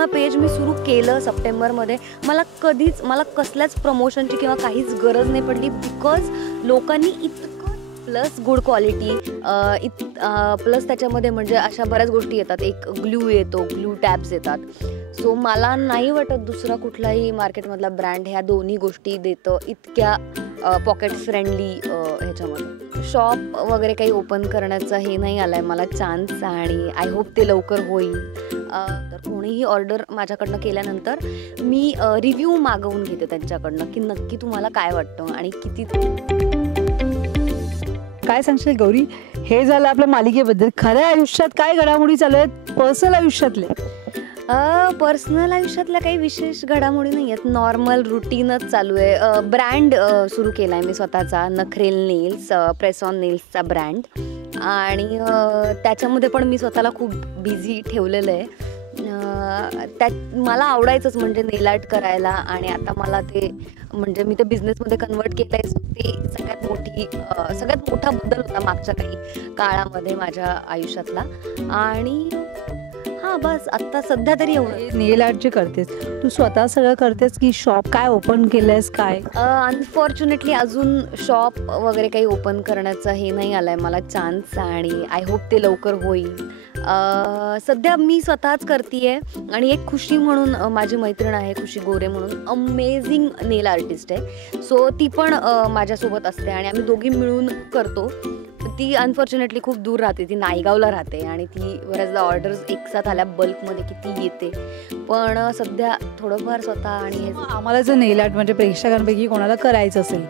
जेव्हा पेज मी सुरू केलं सप्टेंबरमध्ये, मला कसल्याच प्रमोशनची किंवा काहीच गरज नाही पडली, बिकॉज लोकांनी इतकं प्लस गुड क्वालिटी प्लस त्याच्यामध्ये म्हणजे अशा बऱ्याच गोष्टी येतात. एक ग्लू येतो, ग्लू टॅब्स येतात. सो मला नाही वाटत दुसरा कुठलाही मार्केटमधला ब्रँड ह्या दोन्ही गोष्टी देतं इतक्या पॉकेट फ्रेंडली ह्याच्यामध्ये. शॉप वगैरे काही ओपन करण्याचं हे नाही आलं आहे मला चान्स, आणि आय होप ते लवकर होईल. तर कोणीही ऑर्डर माझ्याकडनं केल्यानंतर मी रिव्ह्यू मागवून घेते त्यांच्याकडनं की नक्की तुम्हाला काय वाटतं आणि किती. काय सांगशील गौरी, हे झालं आपल्या मालिकेबद्दल. खऱ्या आयुष्यात काय घडामोडी चालू आहेत पर्सनल आयुष्यातले? पर्सनल आयुष्यातल्या काही विशेष घडामोडी नाही आहेत, नॉर्मल रुटीनच चालू आहे. ब्रँड सुरू केला आहे मी स्वतःचा, नखरेल नेल्स, प्रेस ऑन नेल्सचा ब्रँड, आणि त्याच्यामध्ये पण मी स्वतःला खूप बिझी ठेवलेलं आहे. त्यात मला आवडायचंच म्हणजे नेल आर्ट करायला, आणि आता मला ते म्हणजे मी ते बिझनेसमध्ये कन्वर्ट केलं आहे. ते सगळ्यात मोठा बदल होता मागच्या काही काळामध्ये माझ्या आयुष्यातला. आणि हां, बस आत्ता सध्या तरी एवढं. नेल आर्ट जे करतेस तू स्वतः सगळं करतेस की शॉप काय ओपन केलंयस काय? अनफॉर्च्युनेटली अजून शॉप वगैरे काही ओपन करण्याचं हे नाही आलं आहे मला चान्स, आणि आय होप ते लवकर होईल. सध्या मी स्वतःच करते आहे. आणि एक खुशी म्हणून माझी मैत्रीण आहे, खुशी गोरे म्हणून, अमेझिंग नेल आर्टिस्ट आहे. सो ती पण माझ्यासोबत असते आणि आम्ही दोघी मिळून करतो. ती अनफॉर्च्युनेटली खूप दूर राहते, ती नायगावला राहते, आणि ती बऱ्याचदा ऑर्डर्स एकसाथ आल्या बल्कमध्ये की ती येते. पण सध्या थोडंफार स्वतः. आणि हे आम्हाला जर नेल आर्ट म्हणजे प्रेक्षकांपैकी कोणाला करायचं असेल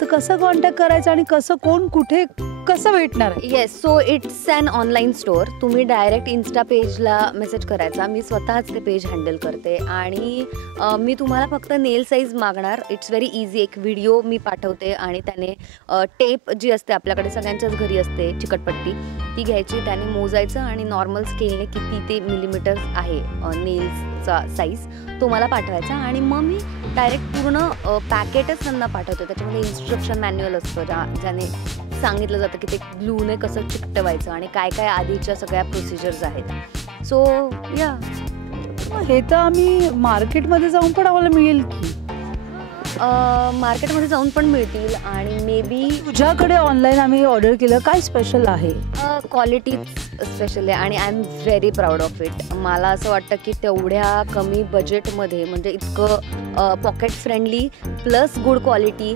तर कसं कॉन्टॅक्ट करायचं आणि कोण कुठे कसं भेटणार? Yes, so it's an online store. तुम्ही डायरेक्ट इन्स्टा पेजला मेसेज करायचा. मी स्वतःच ते पेज हँडल करते, आणि मी तुम्हाला फक्त नेल साईज मागणार. It's very easy. एक व्हिडिओ मी पाठवते, आणि त्याने टेप जी असते आपल्याकडे सगळ्यांच्याच घरी असते, चिकटपट्टी, ती घ्यायची, त्याने मोजायचं, आणि नॉर्मल स्केलने किती ते मिलीमीटर आहे नेल्सचा साईज तो मला पाठवायचा. आणि मग मी डायरेक्ट पूर्ण पॅकेटच त्यांना पाठवते. त्याच्यामध्ये इन्स्ट्रक्शन मॅन्युअल असतं ज्याने सांगितलं जातं की ते ग्लूने कसं चिकटवायचं आणि काय काय आधीच्या सगळ्या प्रोसिजर्स आहेत. सो या, हे तर आम्ही मार्केटमध्ये जाऊन पण आम्हाला मिळेल की? मार्केटमध्ये जाऊन पण मिळतील, आणि मे बी तुझ्याकडे ऑनलाईन आम्ही ऑर्डर केलं. काय स्पेशल आहे? क्वालिटी स्पेशल आहे, आणि I am very proud of it. मला असं वाटतं की तेवढ्या कमी बजेटमध्ये म्हणजे इतकं pocket friendly plus good quality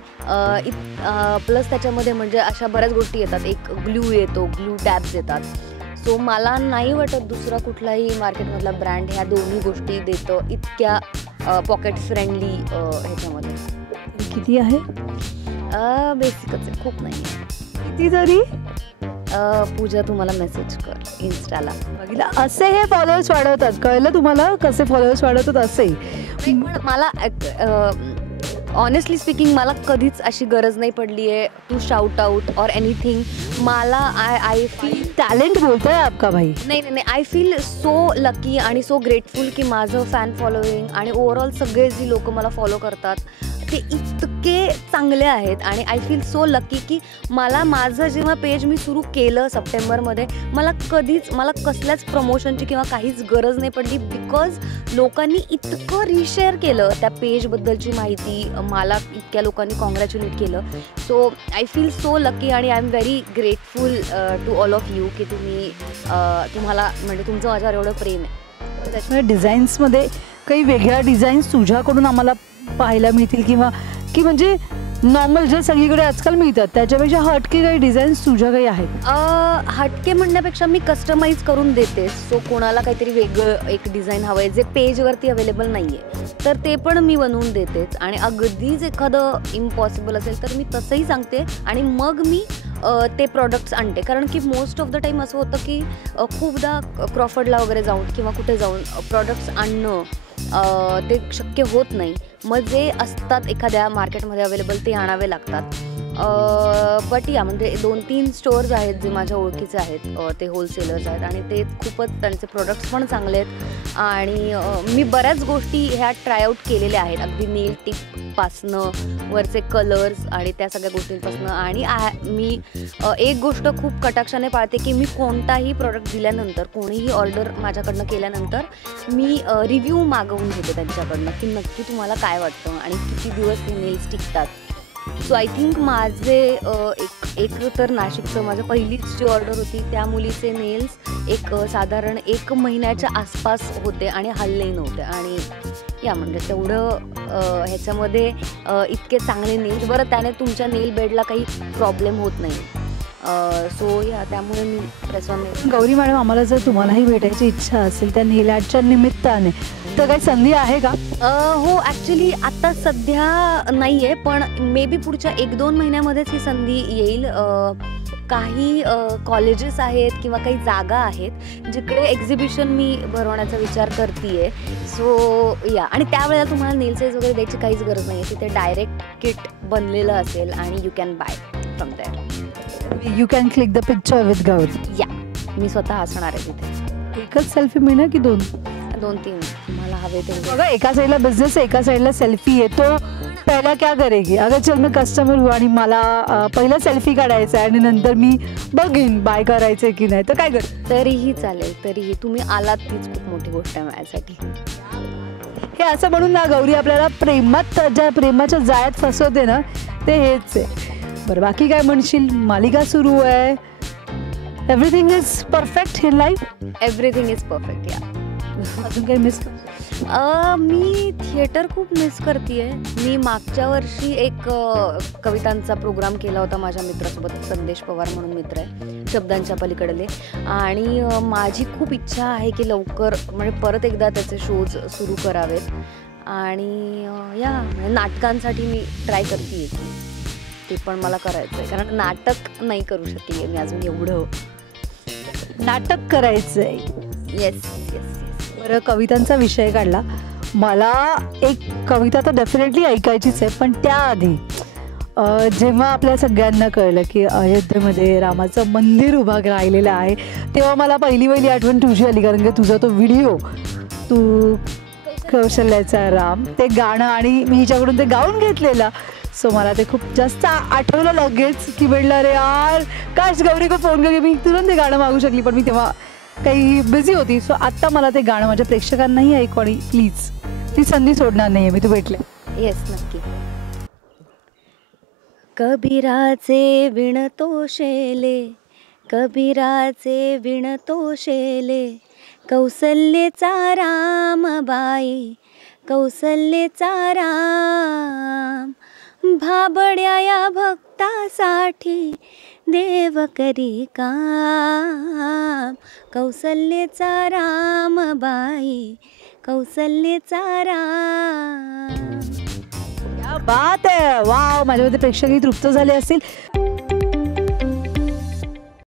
plus त्याच्यामध्ये म्हणजे अशा बऱ्याच गोष्टी येतात. एक ग्लू येतो, ग्लू टॅब्स येतात. सो मला नाही वाटत दुसरा कुठलाही मार्केटमधला ब्रँड ह्या दोन्ही गोष्टी देतं इतक्या पॉकेट फ्रेंडली ह्याच्यामध्ये. किती आहे? बेसिकच आहे, खूप नाही. किती तरी? पूजा तुम्हाला मेसेज कर इन्स्टाला. बघितलं, असे हे फॉलोअर्स वाढवतात. कळलं तुम्हाला कसे फॉलोअर्स वाढवतात? असे पण मला ऑनेस्टली स्पीकिंग मला कधीच अशी गरज नाही पडली आहे टू शाउट आउट और एनिथिंग. मला आय फील टॅलेंट बोलतोय आपका भाई. नाही, आय फील सो लकी आणि सो ग्रेटफुल की माझं फॅन फॉलोईंग आणि ओव्हरऑल सगळे जी लोक मला फॉलो करतात ते इतके चांगले आहेत. आणि आय फील सो लकी की माझं जेव्हा पेज मी सुरू केलं सप्टेंबरमध्ये, मला कसल्याच प्रमोशनची किंवा काहीच गरज नाही पडली, बिकॉज लोकांनी इतकं रिशेअर केलं त्या पेजबद्दलची माहिती. मला इतक्या लोकांनी कॉंग्रॅच्युलेट केलं. So I feel so lucky, आणि I am very grateful to all of you की तुम्हाला म्हणजे तुमचं माझ्यावर एवढं प्रेम आहे. त्याच्यामुळे डिझाईन्समध्ये काही वेगळ्या डिझाईन्स तुझ्याकडून आम्हाला पाहायला मिळतील, किंवा की म्हणजे नॉर्मल जे सगळीकडे आजकाल मिळतात त्याच्यापेक्षा हटके काही डिझाईन्स तुझ्या काही आहेत? हटके म्हणण्यापेक्षा मी कस्टमाइज करून देते. सो कोणाला काहीतरी वेगळं एक डिझाईन हवं आहे जे पेजवरती अवेलेबल नाही आहे तर ते पण मी बनवून देतेच. आणि अगदीच एखादं इम्पॉसिबल असेल तर मी तसंही सांगते, आणि मग मी ते प्रॉडक्ट्स आणते. कारण की मोस्ट ऑफ द टाईम असं होतं की खूपदा क्रॉफर्डला वगैरे जाऊन किंवा कुठे जाऊन प्रॉडक्ट्स आणणं ते शक्य होत नाही. मग जे असतात एखाद्या मार्केटमध्ये अवेलेबल ते आणावे लागतात. बट या म्हणजे 2-3 स्टोअर्स आहेत जे माझ्या ओळखीचे आहेत, ते होलसेलर्स आहेत आणि ते खूपच त्यांचे प्रोडक्ट्स पण चांगले आहेत. आणि मी बऱ्याच गोष्टी ह्या ट्रायआउट केलेल्या आहेत, अगदी नेल टिपपासनं वरचे कलर्स आणि त्या सगळ्या गोष्टींपासनं. आणि मी एक गोष्ट खूप कटाक्षाने पाळते की मी कोणताही प्रोडक्ट दिल्यानंतर, कोणीही ऑर्डर माझ्याकडनं केल्यानंतर मी रिव्ह्यू मागवून घेते त्यांच्याकडनं की नक्की तुम्हाला काय वाटतं आणि किती दिवस ते नेल्स टिकतात. सो आय थिंक माझे एक तर नाशिकचं माझं पहिलीच जी ऑर्डर होती त्या मुलीचे नेल्स साधारण 1 महिन्याच्या आसपास होते आणि हललेही नव्हते. आणि या म्हणजे तेवढं ह्याच्यामध्ये इतके चांगले नेल्स. बरं, त्याने तुमच्या नेल बेडला काही प्रॉब्लेम होत नाही. सो या त्यामुळे मी प्रेसॉन. गौरी मॅडम, आम्हाला जर तुम्हालाही भेटायची इच्छा असेल त्या नेल आर्टच्या निमित्ताने तर काही संधी आहे का? हो, ॲक्च्युली आता सध्या नाही आहे, पण मे बी पुढच्या 1-2 महिन्यामध्येच ही संधी येईल. काही कॉलेजेस आहेत किंवा काही जागा आहेत जिकडे एक्झिबिशन मी भरवण्याचा विचार करते आहे. सो या, आणि त्यावेळेला तुम्हाला नेल साईज वगैरे द्यायची काहीच गरज नाही आहे. तिथे डायरेक्ट किट बनलेलं असेल आणि you can buy from there. You can click the picture with Gauri. या, मी स्वतः असणार आहे तिथे. एकच सेल्फी मिळणार की 2-3 तुम्हाला हवे ते. बघा, एका साईडला बिझनेस आहे, एका साईडला सेल्फी आहे. तो पहिला क्या करेगी? अगर चल मी कस्टमर हू आणि मला पहिला सेल्फी काढायचा आहे आणि नंतर मी बघीन बाय करायचं की नाही, तर काय कर? तरीही चालेल. तरीही तुम्ही आलात तीच खूप मोठी गोष्ट आहे माझ्यासाठी. हे असं म्हणून ना गौरी आपल्याला प्रेमाच्या जाळ्यात फसवते ना, ते हेच आहे. बरं, बाकी काय म्हणशील? मालिका सुरू आहे. Everything is perfect in life. Everything is perfect. या, अजून काही मिस? मी थिएटर खूप मिस करते. मी मागच्या वर्षी एक कवितांचा प्रोग्राम केला होता माझ्या मित्रासोबत. संदेश पवार म्हणून मित्र आहे, शब्दांच्या पलीकडले. आणि माझी खूप इच्छा आहे की लवकर म्हणजे परत एकदा त्याचे शोज सुरू करावेत. आणि या नाटकांसाठी मी ट्राय करते की ते पण मला करायचं आहे, कारण नाटक नाही करू शकते मी अजून एवढं. नाटक करायचं आहे. Yes yes. बरं, कवितांचा विषय काढला. मला एक कविता तर डेफिनेटली ऐकायचीच आहे, पण त्याआधी जेव्हा आपल्या सगळ्यांना कळलं की अयोध्येमध्ये रामाचं मंदिर उभा राहिलेलं आहे, तेव्हा मला पहिली आठवण तुझी आली. कारण की तुझा तो व्हिडिओ, तू कौशल्याचा राम, ते गाणं, आणि मी हिच्याकडून ते गाऊन घेतलेलं. सो मला ते खूप जास्त आठवलं लगेच की म्हटलं अरे यार, काश गौरी को फोन करके मी तुरंत ते गाणं मागू शकली, पण मी तेव्हा काही बिझी होती. सो आत्ता मला ते गाणं माझ्या प्रेक्षकांनाही ऐकू, आणि प्लीज ती संधी सोडणार नाही आहे मी. तू भेटले? येस, नक्की. कबीराचे विण तोषेले, कबीराचे विण तोषेले, कौसल्येचा रामबाई, कौसल्येचा राम. भाबड्या या भक्तासाठी देव करी काम, कौसल्येचा रामबाई, कौसल्येचा राम. क्या बात आहे. वाव, माझ्यामध्ये प्रेक्षकही तृप्त झाले असतील.